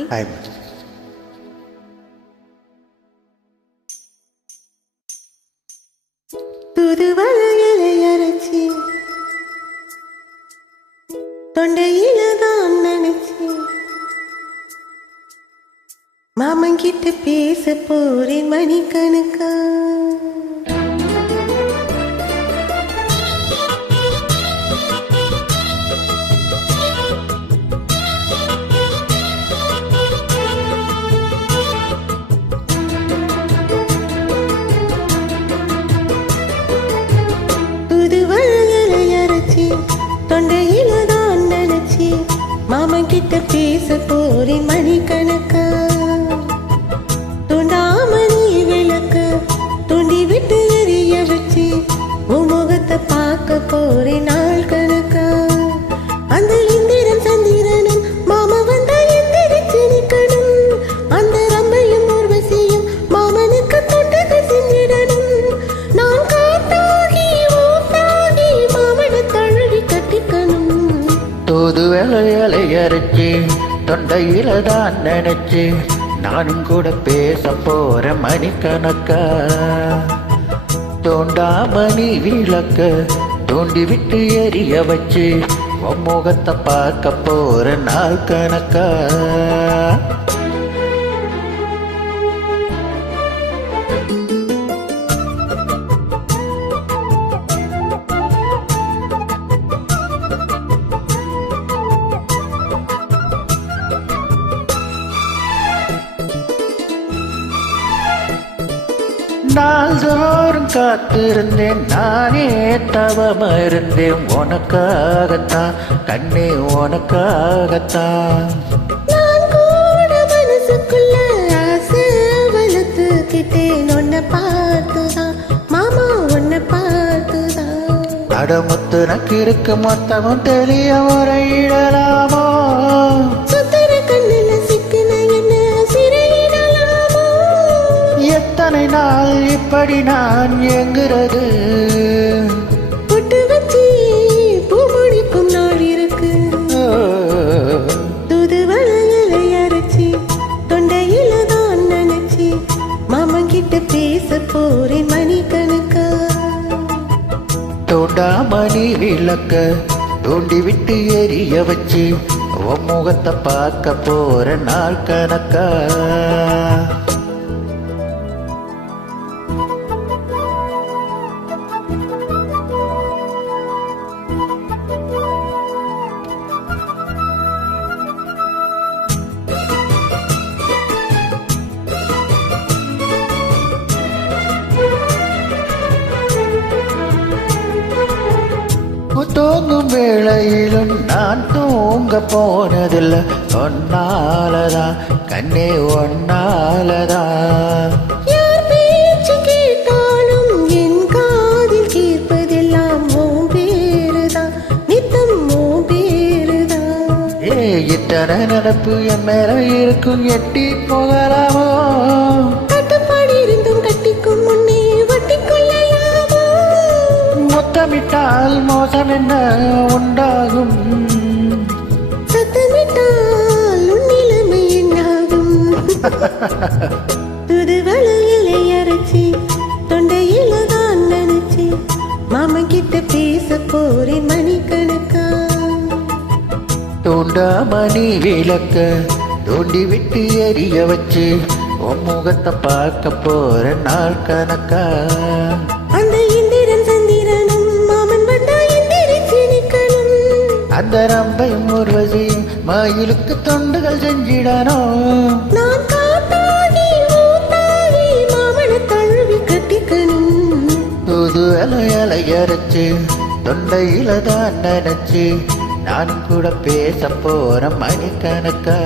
Hi. Hi. புதுவளையலை அரைச்சி தொண்டையில தான் நினைச்சி மாமன் கிட்ட பேச போறேன் மணிக்கணக்கா. தொண்டையில தான் நினைச்சி மாமன் கிட்ட பேச போறேன் மணிக்கணக்கா. தூண்டாமணி விளக்கு தூண்டி விட்டு எரிய வச்சு உன் முகத்தை பார்க்க போறேன் நாள் கணக்கா. அந்த இந்திரன் சந்திரனும் மாமா வந்தா எந்திரிச்சு நிக்கணும். அந்த ரம்பையும் ஊர்வசியும் மாமனுக்கு தொட்டது செஞ்சிடணும். நான் காத்தாகி ஊத்தாகி மாமனை தழுவி கட்டிக்கணும். தூது வேலையலை அரைச்சி தொண்டையில தான் நினைச்சு நானும் கூட பேச போற மணிக்கணக்கா. தோண்டாமணி விளக்க தூண்டி விட்டு எரிய வச்சு உன் முகத்தை பார்க்க போற நாள் கணக்கா. நாள்தோறும் காத்திருந்தேன் நானே தவமா இருந்தேன் உனக்காகத்தான் கண்ணே உனக்காகத்தான். நான் கூட மனசுக்குள்ள ஆசை வளர்த்துக்கிட்டேன் உன்னை பார்த்துதான் மாமா உன்னை பார்த்துதான். அடமுத்து நக்கு இருக்கு மொத்தமும் தெளிய முறையிடலாமோ. சுத்தர கண்ணில சிக்கின என்ன சிறையிடலாமோ. எத்தனை நாள் இப்படி நான் எங்குறது. பொட்டு வச்சு பூ முடிக்கும் நாள் இருக்கு. தூது வளையலை அரைச்சி தொண்டையில தான் நினைச்சி மாமன் கிட்ட பேச போறேன் மணிக்கணக்கா. தோண்டாமணி விளக்க தூண்டி விட்டு எரிய வச்சு உன் முகத்தை பார்க்க போற நாள் கணக்கா. தூங்கும் வேளையிலும் நான் தூங்க போனதில்லை ஒன்னாலதான் கண்ணே ஒன்னாலதான். யார் பேச்சு கேட்டாலும் என் காதில் கேட்பதெல்லாம் உன் பேருதான் நித்தம் உன் பேருதான். இத்தனை நடப்பு என் மேல இருக்கும் எட்டி போகலாமோ. கட்டுப்பாடு இருந்தும் கட்டிக்கும் முன்னே வட்டிக்கொள்ளையாமோ. முத்தமிட்டால் மோசம் என்ன உண்டாகும். சத்தமிட்டால் உன் நிலைமை என்னாகும். துது வளையலை அரைச்சி தொண்டையில தான் நினைச்சி மாமன் கிட்ட பேச போறேன் மணிக்கணக்கா. தூண்டாமணி விளக்க தூண்டி விட்டு எரிய வச்சு உன் முகத்தை பார்க்க போற நாள் கணக்கா. அந்த இந்திரன் சந்திரனும் மாமன் வந்தா எந்திரிச்சு நிக்கணும். அந்த ரம்பையும் ஊர்வசியும் மயிலுக்கு தொண்டுகள் செஞ்சிடணும். நான் காத்தாகி ஊத்தாகி மாமனை தழுவி கட்டிக்கணும். தூது அலை அரைச்சு தொண்டையில தான் நினைச்சு நான் கூட பேச போற மணிக்கணக்கா.